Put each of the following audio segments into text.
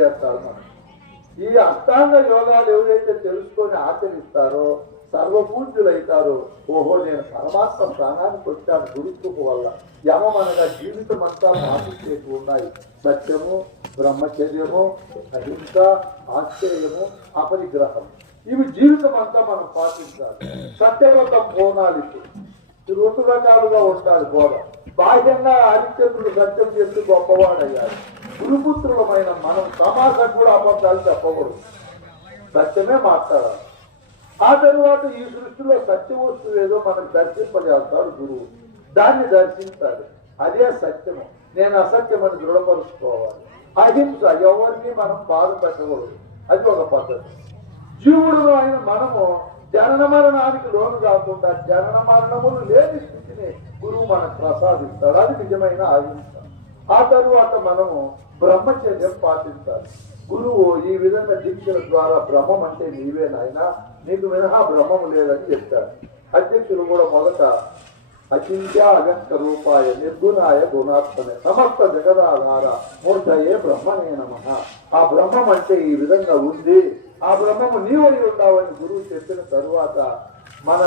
చేస్తారు మనం. ఈ అష్టాంగ యోగాలు ఎవరైతే తెలుసుకొని ఆచరిస్తారో సర్వపూజ్యులైతారు. ఓహో, నేను పరమాత్మ ప్రాణానికి వచ్చాను గురుకృప వల్ల. యమం అనగా జీవితం అంతా ఆశించేవి ఉన్నాయి. సత్యము, బ్రహ్మచర్యము, అహింస, ఆశ్చర్యము, అపరిగ్రహం. ఇవి జీవితం అంతా మనం పాటించాలి. సత్యవ్రతం బోనాలికి రెండు రకాలుగా ఉండాలి బోధ. బాహ్యంగా హరిశ్చంద్రుడు సత్యం చేసి గొప్పవాడయ్యాడు. గురుపుత్రులమైన మనం సమాజం కూడా అబద్ధాలు చెప్పకూడదు, సత్యమే మాట్లాడాలి. ఆ తరువాత ఈ సృష్టిలో సత్య వస్తువు ఏదో మనకు దర్శింపజేస్తాడు గురువు. దాన్ని దర్శించాలి, అదే సత్యము. నేను అసత్యమని దృఢపరుచుకోవాలి. అహింస, ఎవరిని మనం బాధ పెట్టకూడదు, అది ఒక పద్ధతి. జీవుడు అయిన మనము జనన మరణానికి లోను కాకుండా జనన మరణములు లేని స్థితిని గురువు మనకు ప్రసాదిస్తాడు. అది నిజమైన అహింస. ఆ తరువాత మనము బ్రహ్మచర్యం పాటించాలి. గురువు ఈ విధంగా దీక్షల ద్వారా బ్రహ్మం అంటే నీవే నాయన, నీకు మినహా బ్రహ్మము లేదని చెప్పారు. అధ్యక్షులు కూడా మొదట అచింత్య అగంత రూపాయ నిర్గుణాయ గుణాత్మనే సమస్త జగదాధార మూర్ధయే బ్రహ్మనే నమః. ఆ బ్రహ్మం అంటే ఈ విధంగా ఉంది, ఆ బ్రహ్మము నీవై ఉన్నావని గురువు చెప్పిన తరువాత మన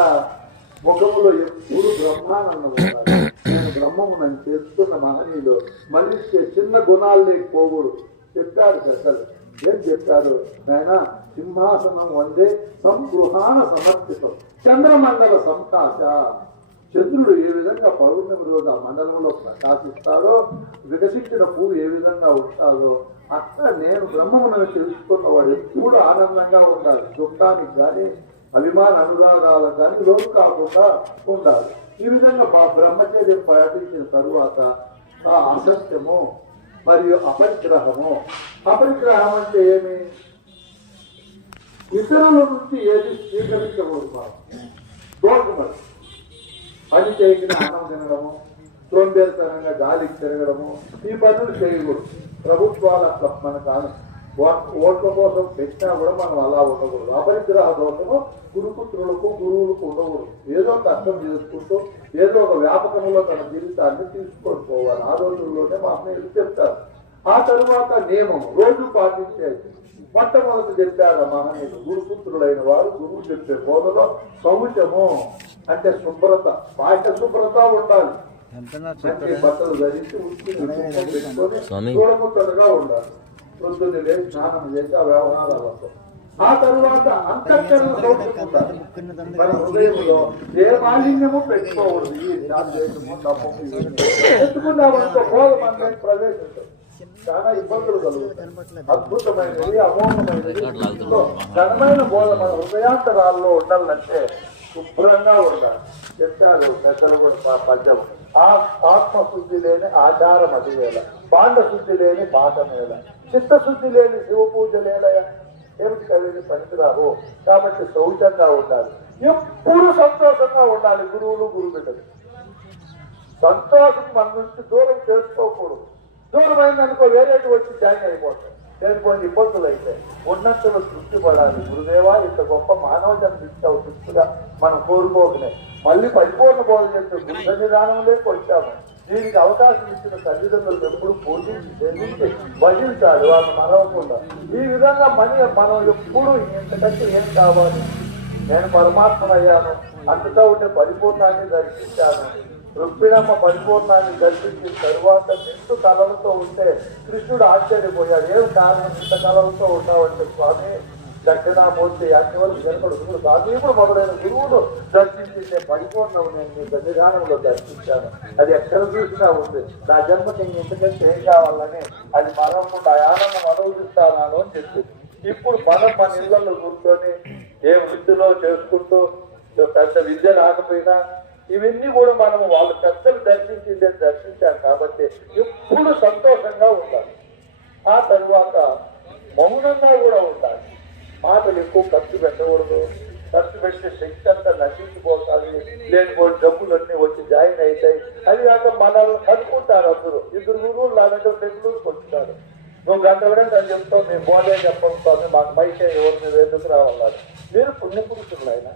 ముఖములో ఎప్పుడు బ్రహ్మానందం ఉండాలి. నేను బ్రహ్మము నన్ను తెలుసుకున్న మహనీయులు మళ్ళీ చిన్న గుణాలు లేకపోకూడదు చెప్పారు పెద్దలు. ఏం చెప్పారు నాయన? సింహాసనం వందే సంగృహాన సమర్పితం చంద్రమండల సంకాశ. చంద్రుడు ఏ విధంగా పౌర్ణమి రోజు ఆ మండలంలో ప్రకాశిస్తాడో, వికసించిన పువ్వు ఏ విధంగా ఉంటాడో, అట్లా నేను బ్రహ్మమును తెలుసుకున్నవాడు ఎప్పుడు ఆనందంగా ఉండాలి. దుఃఖానికి కానీ అభిమాన అనురాగాలకు కానీ లోటు కాకుండా ఉండాలి. ఈ విధంగా బ్రహ్మచర్యం పాటించిన తరువాత ఆ అసత్యము మరియు అపరిగ్రహము. అపరిగ్రహం అంటే ఏమి? ఇతరుల నుంచి ఏది స్వీకరించకూడదు. మనం దోషమది పని చేయకిన అన్నం తినడము, సోంబేరితనంగా గాలికి తిరగడము, ఈ పనులు చేయకూడదు. ప్రభుత్వాలు అట్లా మనకు ఓట్ల కోసం పెట్టినా కూడా మనం అలా ఉండకూడదు. అపరిగ్రహ దోషము గురుపుత్రులకు గురువులకు ఉండకూడదు. ఏదో ఒక అర్థం చేసుకుంటూ ఏదో ఒక వ్యాపకంలో తన జీవితాన్ని తీసుకొని పోవాలి. ఆ రోజుల్లోనే మా అన్నయ్యలు చెప్తారు. ఆ తరువాత నియమం రోజు పాటించేది. మొట్టమొదటి చెప్పారు మహనీయులు గురుపుత్రులైన వారు గురువు చెప్పే బోధలో శౌచము అంటే శుభ్రత, బాహ్య శుభ్రత ఉండాలి. బట్టలు ధరించి పెట్టుకొని చూడముచ్చటగా ఉండాలి. వృద్ధుని లేచి స్నానం చేసి ఆ వ్యవహారాలతో. ఆ తరువాత అంతఃకరణ శౌచం ఉండాలి. మన హృదయంలో ఏ మాలిన్యము పెట్టుకోకూడదు. ఈ దేశము తప్పము పెట్టుకున్నామంటే బోధ మన ప్రవేశించదు. చాలా ఇబ్బందులు కలుగుతాయి. అద్భుతమైనది, అమోఘమైనది ఘనమైన బోధ మన హృదయాంతరాల్లో ఉండాలంటే శుభ్రంగా ఉండాలి. చెప్తారు పెద్దలు కూడా పద్యం. ఆత్మశుద్ధి లేని ఆచారం అదివేళ, పాండ శుద్ధి లేని పాఠమేళ, చిత్తశుద్ధి లేని శివ పూజ లేలయ. ఏమిటి కవిని పనికిరావు. కాబట్టి శౌచంగా ఉండాలి, ఎప్పుడు సంతోషంగా ఉండాలి. గురువులు గురుబిడ్డలు సంతోషం మన నుంచి దూరం చేసుకోకూడదు. దూరమైందనుకో వేరేటి వచ్చి జాయిన్ అయిపోతాయి. లేనిపోయిన ఇబ్బందులు అయితే ఉన్నంతలో తృప్తి పడాలి. గురుదేవా ఇంత గొప్ప మానవ జన్మ ఇచ్చావు, తృప్తిగా మనం కోరుకోకనే మళ్ళీ పరిపూర్ణ బోధ చేస్తే గురు సన్నిధానంలోకి వచ్చాము. దీనికి అవకాశం ఇచ్చిన తల్లిదండ్రులు ఎప్పుడు పూజించి చెల్లించి భజించాలి, వాళ్ళని మరవకుండా. ఈ విధంగా మనం ఎప్పుడు ఇంతకంటే ఏం కావాలి? నేను పరమాత్మనయ్యాను, అంతటా ఉండే పరిపూర్ణాన్ని దర్శించాను. రుక్మిణమ్మ పరిపూర్ణాన్ని దర్శించిన తరువాత నిండు కళలతో ఉంటే కృష్ణుడు ఆశ్చర్యపోయాడు. ఏం కారణం ఇంత కళలతో ఉన్నావంటే, స్వామి దక్షిణామూర్తి యాజ్ఞవల్కి జనకుడు సాధీపుడు మొదలైన గురువులు దర్శించే పరిపూర్ణం నేను మీ సన్నిధానంలో దర్శించాను. అది ఎక్కడ చూసినా ఉంది. నా జన్మకి ఇంతకంటే ఏం కావాలని అది మరవకుండా ఆనందం అనుభవిస్తాను అని చెప్పి ఇప్పుడు మనం మన ఇళ్లలో కూర్చొని ఏ వృత్తిలో చేసుకుంటూ పెద్ద విద్య రాకపోయినా ఇవన్నీ కూడా మనము వాళ్ళు పెద్దలు దర్శించాం కాబట్టి ఎప్పుడు సంతోషంగా ఉండాలి. ఆ తరువాత మౌనంగా కూడా ఉండాలి. మాటలు ఎక్కువ ఖర్చు పెట్టకూడదు. ఖర్చు పెట్టే శక్తి అంతా నశించిపోతాయి. లేనిపోయి డబ్బులన్నీ వచ్చి జాయిన్ అవుతాయి. అది కాక మనల్ని కనుక్కుంటారు అందరూ. ఇద్దరు గురువులు లాగంటే బెంగళూరుకి వచ్చుతారు. నువ్వు గంటలుగా నేను చెప్తావు, నేను బోధే చెప్పండి, మాకు మైకే ఎవరు మీరు ఎందుకు రావాలని. మీరు పుణ్యపురుషులు, ఆయన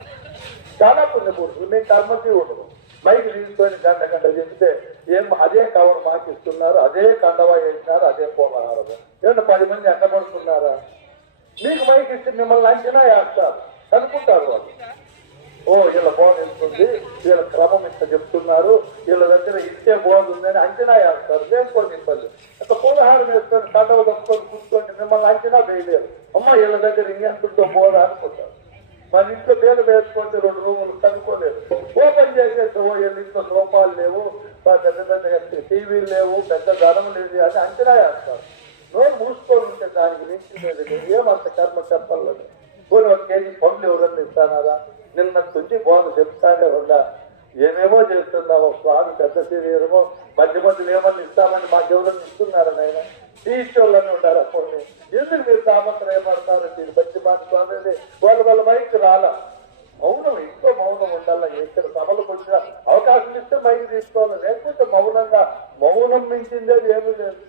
చాలా పుణ్యపురుషులు. మేము కర్మకి ఉండదు. మైకి తీసుకొని గంట చెప్తే ఏం అదే కవర్ మాకు ఇస్తున్నారు, అదే కండవా వేసినారు, అదే పోలహారం. ఏమన్నా 10 మంది అడ్డపడుతున్నారా? మీకు మైక్ ఇస్తే మిమ్మల్ని అంచనా వేస్తారు అనుకుంటారు వాళ్ళు. ఓ వీళ్ళ బోధ వెళ్తుంది, వీళ్ళ క్రమం ఇంత చెప్తున్నారు, వీళ్ళ దగ్గర ఇంతే బోధ ఉందని అంచనా వేస్తారు. వేసుకోండి ఇబ్బంది. అట్లా పూలహారం వేసుకొని కండవ దొక్కుని కూర్చోండి, మిమ్మల్ని అంచనా వేయలేరు. అమ్మ వీళ్ళ దగ్గర ఇంకెంతుందో బోధ అనుకుంటారు. మన ఇంట్లో పేరు వేసుకుంటే 2 రూములు కనుక్కోలేదు. ఓపెన్ చేసేసి ఓ వీళ్ళ ఇంట్లో సోఫాలు లేవు, పెద్ద పెద్ద టీవీలు లేవు, పెద్ద ధనం లేదు అని అంచనా వేస్తారు. నోరు మూసుకొని ఉంటే దానికి నించి ఏమంత కర్మ చెప్పాలని. పోనీ 1 కేజీ పండ్లు ఎవరన్నా ఇస్తానారా? నిన్న నుంచి బోధ చెప్తానే ఉందా? ఏమేమో చేస్తున్నావు స్వామి, పెద్ద శరీరమో మధ్య మధ్యలో ఏమన్నా ఇస్తామని మాకు ఎవరన్నా ఇస్తున్నారని ఆయన టీచర్లని ఉంటారు. కొన్ని ఎందుకు మీరు తాపత్రయపడతారు? మీరు మంచి మాట స్వామి వాళ్ళ మైక్ రాలా. మౌనం, ఇంట్లో మౌనం ఉండాలా. ఎక్కడ సభలకు వచ్చిన అవకాశం ఇస్తే మైక్ తీసుకోవాలి, లేకపోతే మౌనంగా. మౌనం మించిందేది ఏమీ లేదు.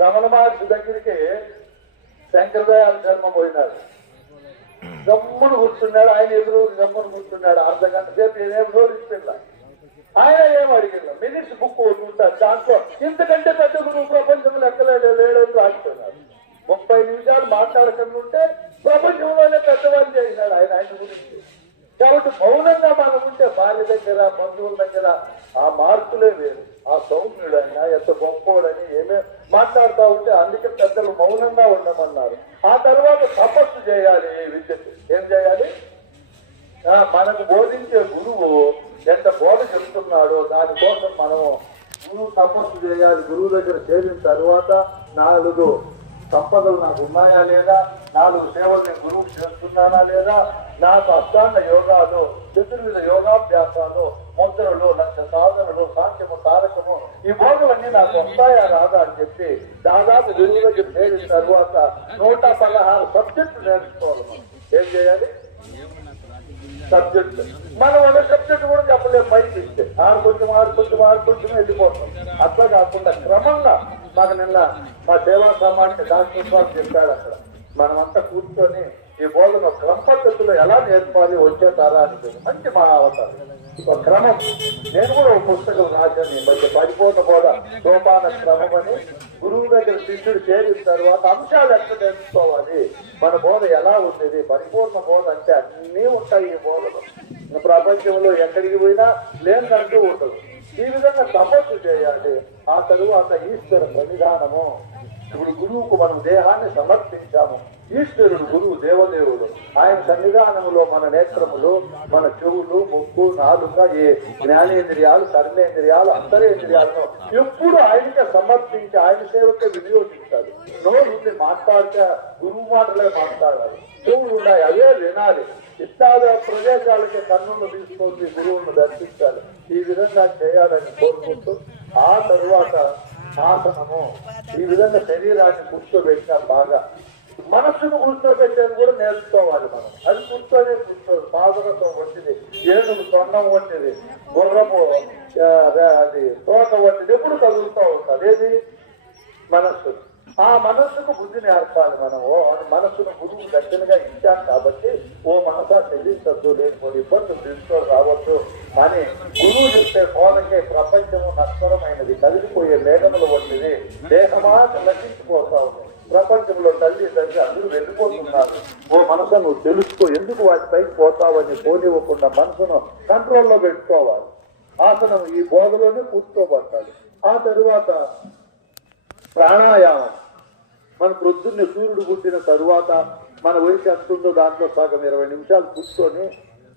రమణ మహర్షి దగ్గరికి శంకరదయాల శర్మ పోయినాడు. గమ్మును కూర్చున్నాడు. ఆయన ఎదురు గమ్మును కూర్చున్నాడు. 1/2 గంట సేపు ఏం నోరిస్తుందా? ఆయన ఏం అడిగిందా? మినిట్స్ బుక్ ఉంటారు, దాంట్లో ఇంతకంటే పెద్ద గురువు ప్రపంచంలో ఎక్కలేడు లేడని రాస్తున్నాడు. 30 నిమిషాలు మాట్లాడకుండా ఉంటే ప్రపంచంలోనే పెద్దవాళ్ళు చేసినాడు ఆయన గురించి. కాబట్టి మౌనంగా మనం ఉంటే భార్య దగ్గర, బంధువుల దగ్గర ఆ మార్కులే వేరు. ఆ సౌమ్యుడైనా ఎంత గొప్పవాడని ఏమే మాట్లాడుతూ ఉంటే అందుకే పెద్దలు మౌనంగా ఉండమన్నారు. ఆ తర్వాత తపస్సు చేయాలి. విద్యకు ఏం చేయాలి? మనకు బోధించే గురువు ఎంత బోధ చెప్తున్నాడో దానికోసం మనము గురువు తపస్సు చేయాలి. గురువు దగ్గర చేరిన తర్వాత 4 సంపదలు నాకు ఉన్నాయా లేదా, 4 సేవలు నేను గురువు చేస్తున్నానా లేదా, నాకు అష్టాంగ యోగాలు, చతుర్విధ యోగాభ్యాసాలు, ముద్రలు, 1,00,000 సాధనలు, సాంఖ్యము, తారకము, ఈ బోధలన్నీ నాకు వస్తాయా రాదా అని చెప్పి దాదాపు గురువు దగ్గర చేరిన తర్వాత 116 సబ్జెక్టులు నేర్చుకోవాలి. ఏం చేయాలి? సబ్జెక్టు. మనం ఒక సబ్జెక్టు కూడా చెప్పలేము బయట ఇస్తే. కొంచెం వెళ్ళిపోతాం. అట్లా కాకుండా క్రమంగా మాకు నిన్న మా సేవా సామాన్య డాక్టర్ సార్ చెప్పాడు. అక్కడ మనమంతా కూర్చొని ఈ బోధన క్రమ పద్ధతిలో ఎలా నేర్పాలి వచ్చే తరానికి మంచి మా అవతారం ఒక క్రమం. నేను కూడా ఒక పుస్తకం రాశాను ఈ మధ్య, పరిపూర్ణ బోధ సోపాన క్రమం అని. గురువు దగ్గర శిష్యుడు చేరిన తర్వాత అంశాలు ఎక్కడ నేర్చుకోవాలి, మన బోధ ఎలా ఉండేది. పరిపూర్ణ బోధ అంటే అన్నీ ఉంటాయి ఈ బోధలో. ప్రపంచంలో ఎక్కడికి పోయినా లేదంటూ ఉంటుంది. ఈ విధంగా తపస్సు చేయాలి. ఆ తరువాత ఈశ్వర సన్నిధానము. ఇప్పుడు గురువుకు మనం దేహాన్ని సమర్పించాము. ఈశ్వరుడు గురువు దేవదేవుడు. ఆయన సన్నిధానములో మన నేత్రములు, మన చెవులు, ముక్కు, నాలుక, ఏ జ్ఞానేంద్రియాలు, కర్మేంద్రియాలు, అంతరేంద్రియాలను ఎప్పుడు ఆయనకే సమర్పించి ఆయన సేవకే వినియోగించాలి. నోరుండి మాట్లాడితే గురువు మాటలే మాట్లాడాలి. చెవులు ఉన్నాయి, అవే వినాలి. ఇత్యాది ప్రదేశాలకి కన్నులను తీసుకొని గురువులను దర్శించాలి. ఈ విధంగా చేయాలని కోరుకుంటూ ఆ తరువాత ఆసనము. ఈ విధంగా శరీరాన్ని కూర్చోబెట్టినా బాగా మనస్సును కూర్చోబెట్టేది కూడా నేర్చుకోవాలి మనం. అది కూర్చోదు సాధనతో వంటిది, ఏనుగు తొండం వంటిది, గుర్రము అది తోక వంటిది ఎప్పుడు కదులుతూ ఉంటుంది. ఏది? మనస్సు. ఆ మనస్సుకు బుద్ధి నేర్పాలి మనము. మనస్సును గురువు దక్షిణగా ఇచ్చాం కాబట్టి ఓ మనసా చెల్లించద్దు, లేకపోతే ఇబ్బందులు తెలుసుకోవడం రావద్దు అని గురువు చెప్పే కోనకే ప్రపంచము నష్టమైనది, కదిలిపోయే మేఘముల వంటిది. దేహమా నశించిపోతా ఉంది. ప్రపంచంలో తల్లి తండ్రి అందరూ వెళ్ళిపోతున్నారు. ఓ మనసు నువ్వు తెలుసుకో, ఎందుకు వాటిపైకి పోతావని పోనివ్వకుండా మనసును కంట్రోల్లో పెట్టుకోవాలి. ఆసనం ఈ బోధలోనే కూర్చోబట్టాలి. ఆ తరువాత ప్రాణాయామం. మన ప్రొద్దున్నే సూర్యుడు పుట్టిన తరువాత మన వయసు ఎంత ఉందో దాంట్లో సగం 20 నిమిషాలు కూర్చొని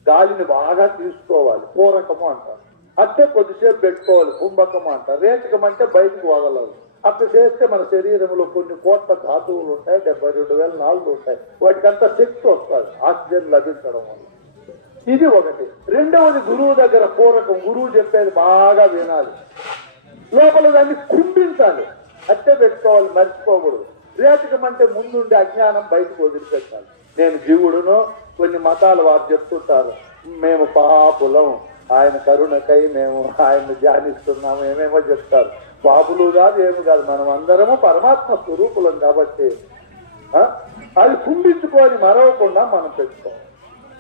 గాలిని బాగా తీసుకోవాలి. పూరకము అంటారు. అట్టే కొద్దిసేపు పెట్టుకోవాలి. కుంభకము అంటారు. రేచకం అంటే బయటకు వదలాలి. అట్లా చేస్తే మన శరీరంలో కొన్ని కోట్ల ధాతువులు ఉంటాయి, 72,000 నాలుగు ఉంటాయి. వాటికంతా శక్తి వస్తుంది ఆక్సిజన్ లభించడం వల్ల. ఇది ఒకటి. రెండవది గురువు దగ్గర పూరకం. గురువు చెప్పేది బాగా వినాలి. లోపల దాన్ని కుంభించాలి. అట్టే పెట్టుకోవాలి, మర్చిపోకూడదు. రేచకం అంటే ముందుండే అజ్ఞానం బయటకు వదిలిపెట్టాలి. నేను జీవుడును. కొన్ని మతాలు వారు చెప్తుంటారు, మేము పాపులం, ఆయన కరుణకై మేము ఆయన్ని ధ్యానిస్తున్నాము, ఏమేమో చెప్తారు. పాపులు కాదు, ఏమి కాదు, మనం అందరము పరమాత్మ స్వరూపులం కాబట్టి అది కుంభించుకొని మరవకుండా మనం పెట్టుకోవాలి.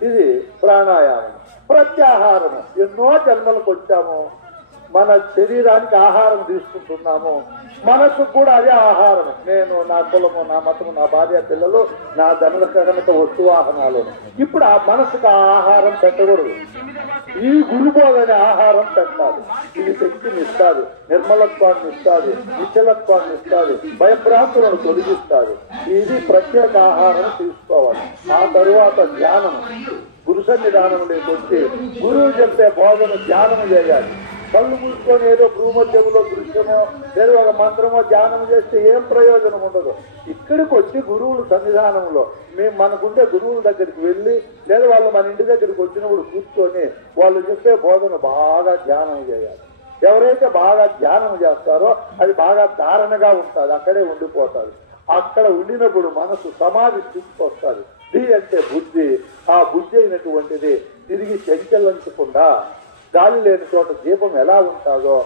ఇది ప్రాణాయామం. ప్రత్యాహారము. ఎన్నో జన్మలకు వచ్చాము, మన శరీరానికి ఆహారం తీసుకుంటున్నాము, మనసు కూడా అదే ఆహారం. నేను, నా కులము, నా మతము, నా భార్య, పిల్లలు, నా ధనకరమిత వస్తువాహనాలు. ఇప్పుడు ఆ మనసుకు ఆ ఆహారం పెట్టకూడదు. ఈ గురుబోధనే ఆహారం పెట్టాలి. ఇది శక్తిని ఇస్తుంది, నిర్మలత్వాన్ని ఇస్తుంది, నిశ్చలత్వాన్ని ఇస్తుంది, భయభ్రాంతులను తొలగిస్తుంది. ఇది ప్రత్యేక ఆహారం తీసుకోవాలి. ఆ తరువాత ధ్యానం, గురు సన్నిధానంలోకి వచ్చి గురువు చెప్పే బోధన ధ్యానం చేయాలి. కళ్ళు మూసుకొని ఏదో భూమధ్యములో దృశ్యమో లేదా ఒక మంత్రమో ధ్యానం చేస్తే ఏం ప్రయోజనం ఉండదు. ఇక్కడికి వచ్చి గురువుల సన్నిధానంలో మనకుండే గురువుల దగ్గరికి వెళ్ళి లేదా వాళ్ళు మన ఇంటి దగ్గరికి వచ్చినప్పుడు కూర్చొని వాళ్ళు చెప్పే బోధన బాగా ధ్యానం చేయాలి. ఎవరైతే బాగా ధ్యానం చేస్తారో అది బాగా ధారణగా ఉంటుంది, అక్కడే ఉండిపోతుంది. అక్కడ ఉండినప్పుడు మనసు సమాధి స్థితికి వస్తుంది. ది అంటే బుద్ధి. ఆ బుద్ధి అయినటువంటిది తిరిగి చంచలించకుండా గాలి లేని చోట దీపం ఎలా ఉంటుందో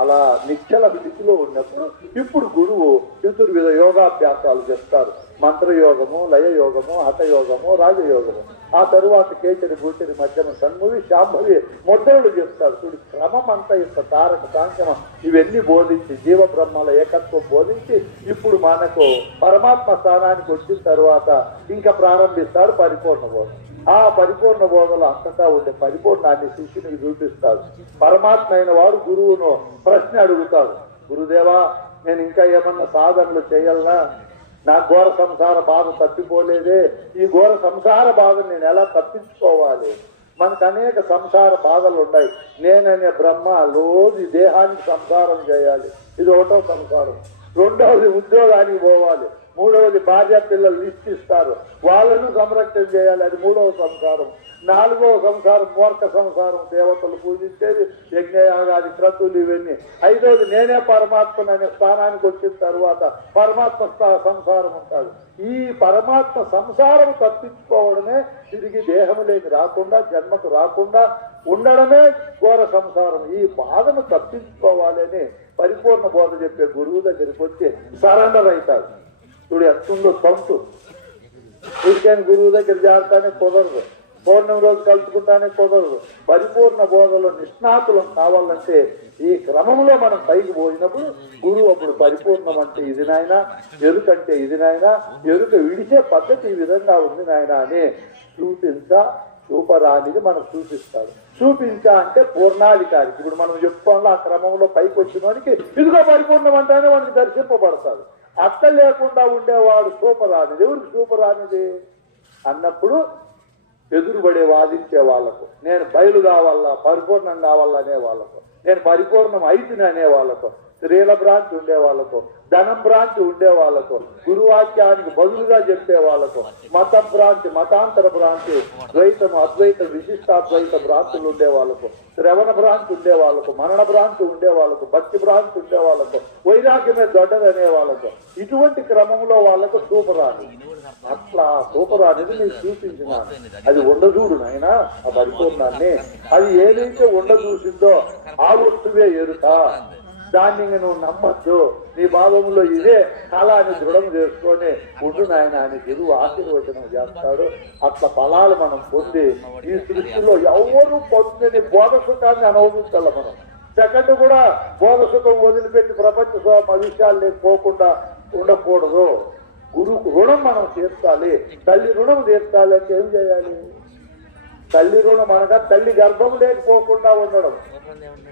అలా నిశ్చల స్థితిలో ఉన్నప్పుడు ఇప్పుడు గురువు చతుర్విధ యోగాభ్యాసాలు చేస్తారు. మంత్రయోగము, లయయోగము, హఠయోగము, రాజయోగము. ఆ తరువాత కేచరి, భూచరి, మధ్యమ, సన్మువి, శాంభవి ముద్రలు చేస్తారు. చూడు, క్రమం అంతా యొక్క తారక సాంఖ్యమ ఇవన్నీ బోధించి జీవ బ్రహ్మల ఏకత్వం బోధించి ఇప్పుడు మనకు పరమాత్మ స్థానానికి వచ్చిన తర్వాత ఇంకా ప్రారంభిస్తాడు పరిపూర్ణ బోధ. ఆ పరిపూర్ణ బోధలో అంతటా ఉండే పరిపూర్ణాన్ని శిష్యునికి చూపిస్తాడు. పరమాత్మ అయిన వాడు గురువును ప్రశ్న అడుగుతాడు. గురుదేవా, నేను ఇంకా ఏమన్నా సాధనలు చేయాలనా? నా ఘోర సంసార బాధ తప్పిపోలేదే. ఈ ఘోర సంసార బాధను నేను ఎలా తప్పించుకోవాలి? మనకు అనేక సంసార బాధలు ఉన్నాయి. నేననే బ్రహ్మ రోజు దేహానికి సంసారం చేయాలి, ఇది ఒకటో సంసారం. రెండవది ఉద్యోగానికి పోవాలి. మూడవది భార్య పిల్లలు లిస్ట్ ఇస్తారు, వాళ్ళను సంరక్షణ చేయాలి, అది మూడవ సంసారం. నాలుగవ సంసారం మూర్ఖ సంసారం, దేవతలు పూజించేది, యజ్ఞయాగాది క్రతువులు ఇవన్నీ. ఐదవది నేనే పరమాత్మను అనే స్థానానికి వచ్చిన తర్వాత పరమాత్మ సంసారం ఉంటుంది. ఈ పరమాత్మ సంసారం తప్పించుకోవడమే తిరిగి దేహంలోకి రాకుండా జన్మకు రాకుండా ఉండడమే ఘోర సంసారం. ఈ బాధను తప్పించుకోవాలి అని పరిపూర్ణ బోధ చెప్పే గురువు దగ్గరికి వచ్చి సరెండర్ అవుతాడు. చూడు ఎంతుందో సొంతు. ఊరికైనా గురువు దగ్గర చేరతానే కుదరదు, పౌర్ణమి రోజు కలుసుకుంటానే కుదరదు. పరిపూర్ణ బోధలో నిష్ణాతులం కావాలంటే ఈ క్రమంలో మనం పైకి పోయినప్పుడు గురువు అప్పుడు పరిపూర్ణం అంటే ఇది నాయన, ఎరుకంటే ఇది నాయన, ఎరుక విడిచే పద్ధతి ఈ విధంగా ఉంది నాయన అని చూపరానిది మనకు చూపిస్తాడు. చూపించా అంటే పూర్ణాధికారికి. ఇప్పుడు మనం చెప్పుకోవాలి ఆ క్రమంలో పైకి వచ్చిన వాడికి ఇదిగో పరిపూర్ణం అంటేనే వాడికి దర్శింపబడతాడు. అట్ట లేకుండా ఉండేవాడు చూపరానిది. ఎవరికి చూపరానిది అన్నప్పుడు ఎదురుబడే వాదించే వాళ్లకు, నేను బయలు కావాలా, పరిపూర్ణం కావాలా అనే వాళ్ళకు, నేను పరిపూర్ణం అయితేనే అనే వాళ్ళకు, స్త్రీల భ్రాంతి ఉండే వాళ్ళకు, ధనం భ్రాంతి ఉండే వాళ్ళకు, గురువాక్యానికి బదులుగా చెప్పే వాళ్ళకు, మత భ్రాంతి, మతాంతర భ్రాంతి, ద్వైతం, అద్వైత, విశిష్టాద్వైత భ్రాంతులు ఉండే వాళ్ళకు, శ్రవణ భ్రాంతి ఉండే వాళ్ళకు, మరణ భ్రాంతి ఉండే వాళ్ళకు, భక్తి భ్రాంతి ఉండే వాళ్ళకు, వైరాగ్యమే దొడ్డదనే వాళ్ళకు, ఇటువంటి క్రమంలో వాళ్ళకు చూపరాదు. అట్లా చూపరానిది నీకు చూపించినాను. అది ఉండదూడు నాయన ఆ పరిపూర్ణాన్ని. అది ఏదైతే ఉండదూసిందో ఆ వస్తువే ఎరుక. దాన్ని నువ్వు నమ్మద్దు. నీ భావంలో ఇదే కాలాన్ని దృఢం చేసుకొని ఉండు నాయన అని గురువు ఆశీర్వచనం చేస్తాడు. అట్లా ఫలాలు మనం పొంది ఈ సృష్టిలో ఎవరు పొందని బోధ సుఖాన్ని అనుభవించాల. మనం సెకండ్ కూడా బోధ సుఖం వదిలిపెట్టి ప్రపంచ విషయాలు పోకుండా ఉండకూడదు. గురు రుణం మనం తీర్చాలి. తల్లి రుణం తీర్చాలి అంటే ఏం చేయాలి? తల్లి రుణం అనగా తల్లి గర్భం లేకపోకుండా ఉండడం,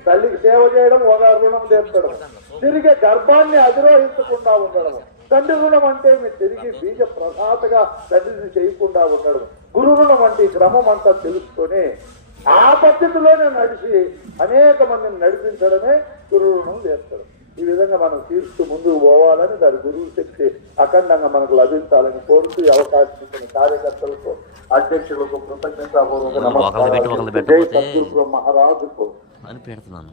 తల్లికి సేవ చేయడం ఒక రుణం తీర్చడం, తిరిగి గర్భాన్ని అధిరోహించకుండా ఉండడం. తండ్రి రుణం అంటే మీరు తిరిగి బీజ ప్రసాదగా తండ్రిని చేయకుండా ఉండడం. గురు రుణం అంటే ఈ క్రమం అంతా తెలుసుకొని ఆ పద్ధతిలోనే నడిచి అనేక మందిని నడిపించడమే గురు రుణం తీర్చడం. ఈ విధంగా మనం తీర్చు ముందుకు పోవాలని దాని గురువు శక్తి అఖండంగా మనకు లభించాలని కోరుతూ ఈ అవకాశం ఇచ్చిన కార్యకర్తలకు, అధ్యక్షులకు కృతజ్ఞతాపూర్వక నమస్కారాలు. జై సద్గురు మహారాజుకు అని పెడుతున్నాను.